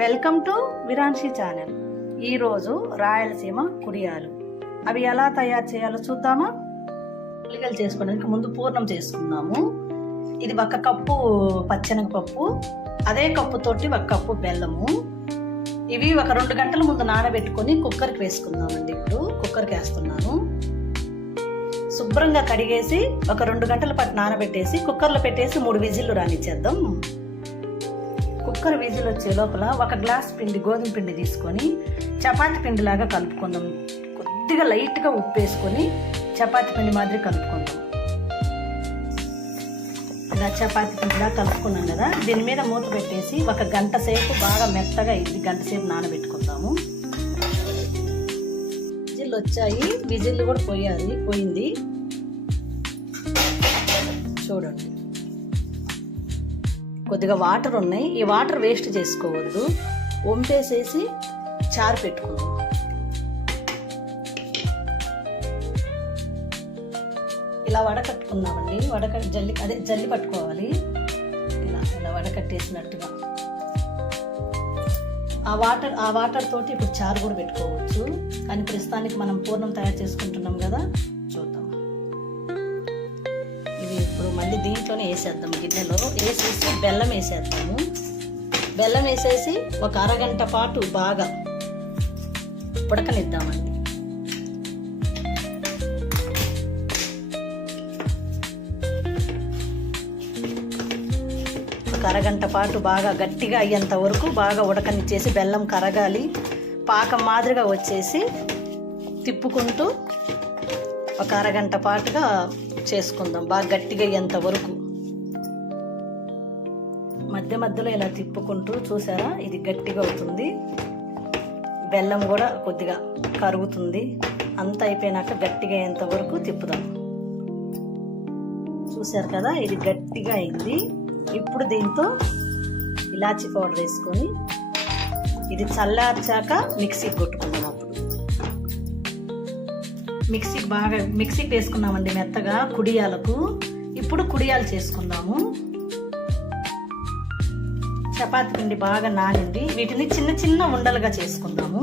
Welcome to విరాన్షి channel. ఈరోజు రాయలసీమ కుడియాలు అవి ఎలా తయారు చేయాలో చూద్దామా. పులిగలు చేసుకోవడానికి ముందు పూర్ణం చేసుకుందాము. ఇది 1 కప్పు పచ్చెనగపప్పు, అదే కప్పుతోటి 1 కప్పు బెల్లము. ఇవి ఒక 2 గంటల ముందు నానబెట్టుకొని కుక్కర్కి వేసుకుందామండి. ఇప్పుడు కుక్కర్కి వేస్తున్నాను. శుభ్రంగా కడిగేసి ఒక 2 గంటల పాటు నానబెట్టేసి కుక్కర్లో పెట్టేసి 3 విజిల్లు రానిచ్చేద్దాం. కుక్కర్ విజిల్ వచ్చే లోపల 1 గ్లాస్ పిండి, గోధుమ పిండి తీసుకొని చపాతి పిండిలాగా కలుపుకుందాం. కొద్దిగా లైట్గా ఉప్పు వేసుకొని చపాతి పిండి మాదిరి కలుపుకుందాం. ఇలా చపాతి పిండిలా కలుపుకున్నాం కదా, దీని మీద మూత పెట్టేసి 1 గంట సేపు బాగా మెత్తగా గంట సేపు నానబెట్టుకుందాము. విజిల్ వచ్చాయి, విజిల్ కూడా పోయింది చూడండి. కొద్దిగా వాటర్ ఉన్నాయి, ఈ వాటర్ వేస్ట్ చేసుకోవద్దు. వంపేసేసి చారు పెట్టుకుందాం. ఇలా వడకట్టుకుందామండి. జల్లి పట్టుకోవాలి. ఇలా వడకట్టేసినట్టుగా ఆ వాటర్ తోటి ఇప్పుడు చారు కూడా పెట్టుకోవచ్చు. కానీ ప్రస్తుతానికి మనం పూర్ణం తయారు చేసుకుంటున్నాం కదా, చూద్దాం. ఇవి ఇప్పుడు మళ్ళీ దీంట్లోనే వేసేద్దాం. గిన్నెలో వేసేసి బెల్లం వేసేద్దాము. బెల్లం వేసేసి ఒక అరగంట పాటు బాగా ఉడకనిద్దామండి. ఒక అరగంట పాటు బాగా గట్టిగా అయ్యేంత వరకు బాగా ఉడకనిచ్చేసి బెల్లం కరగాలి. పాకం మాదిరిగా వచ్చేసి తిప్పుకుంటూ ఒక అరగంట పాటుగా చేసుకుందాం. బాగా గట్టిగా అయ్యేంత వరకు మధ్య మధ్యలో ఇలా తిప్పుకుంటూ, చూసారా ఇది గట్టిగా అవుతుంది. బెల్లం కూడా కొద్దిగా కరుగుతుంది. అంతా అయిపోయినాక గట్టిగా అయ్యేంత వరకు తిప్పుదాం. చూసారు కదా, ఇది గట్టిగా అయింది. ఇప్పుడు దీంతో ఇలాచీ పౌడర్ వేసుకొని ఇది చల్లార్చాక మిక్సీకి కొట్టుకుందాం. అప్పుడు మిక్సీకి వేసుకున్నామండి మెత్తగా కుడియాలకు. ఇప్పుడు కుడియాలు చేసుకుందాము. చపాతి పిండి బాగా నానింది. వీటిని చిన్న చిన్న ఉండలుగా చేసుకుందాము.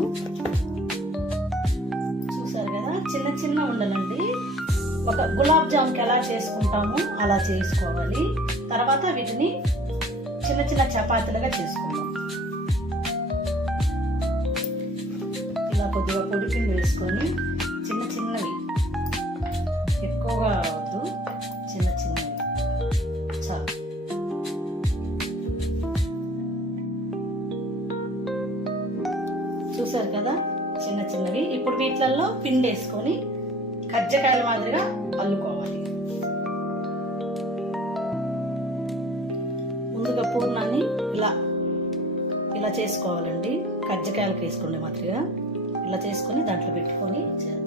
చూసారు కదా, చిన్న చిన్న ఉండలండి. ఒక గులాబ్ జాముకి ఎలా చేసుకుంటాము అలా చేసుకోవాలి. తర్వాత వీటిని చిన్న చిన్న చపాతీలుగా చేసుకుందాం. ఇలా కొద్దిగా పొడి పిండి వేసుకొని చిన్న చిన్నవి, ఎక్కువగా వద్దు, చిన్న చిన్నవి చాలు. చూసారు కదా, చిన్న చిన్నవి. ఇప్పుడు వీటిలలో పిండి వేసుకొని కజ్జికాయల మాదిరిగా అల్లుకోవాలి. ముందుగా పూర్ణాన్ని ఇలా చేసుకోవాలండి. కజ్జికాయలకు వేసుకునే మాదిరిగా ఇలా చేసుకొని దాంట్లో పెట్టుకొని చేద్దాం.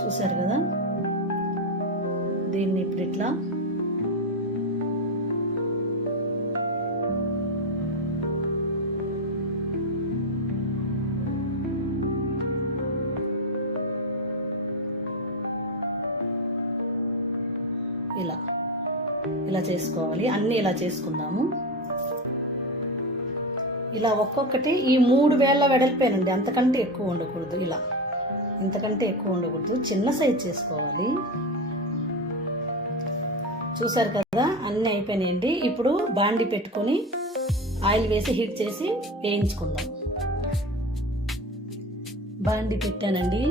చూసారు కదా, దీన్ని ఇప్పుడు ఇట్లా ఇలా చేసుకోవాలి. అన్నీ ఇలా చేసుకుందాము. ఇలా ఒక్కొక్కటి ఈ 3 వేళ్ల వెడల్పేనండి, అంతకంటే ఎక్కువ ఉండకూడదు. ఇంతకంటే ఎక్కువ ఉండకూడదు. చిన్న సైజ్ చేసుకోవాలి. చూసారు కదా, అన్నీ అయిపోయినాయండి. ఇప్పుడు బాండి పెట్టుకొని ఆయిల్ వేసి హీట్ చేసి వేయించుకుందాం. బాండి పెట్టానండి,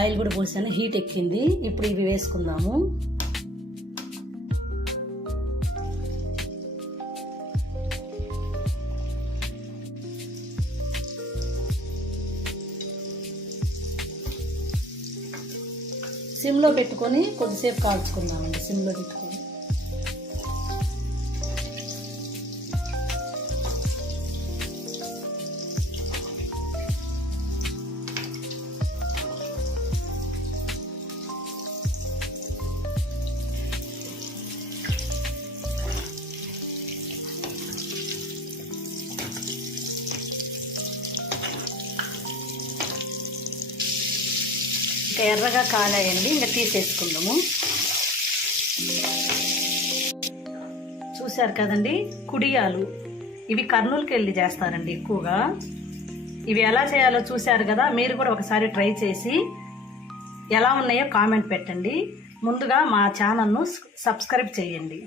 ఆయిల్ కూడా పోసాను, హీట్ ఎక్కింది. ఇప్పుడు ఇవి వేసుకుందాము. సిమ్లో పెట్టుకొని కొద్దిసేపు కాల్చుకుందామండి. సిమ్లో పెట్టుకొని ఎర్రగా కాలాయండి, ఇంకా తీసేసుకుందాము. చూశారు కదండి కుడియాలు. ఇవి కర్నూలుకి వెళ్ళి చేస్తారండి ఎక్కువగా. ఇవి ఎలా చేయాలో చూశారు కదా, మీరు కూడా ఒకసారి ట్రై చేసి ఎలా ఉన్నాయో కామెంట్ పెట్టండి. ముందుగా మా ఛానల్ను సబ్స్క్రైబ్ చేయండి.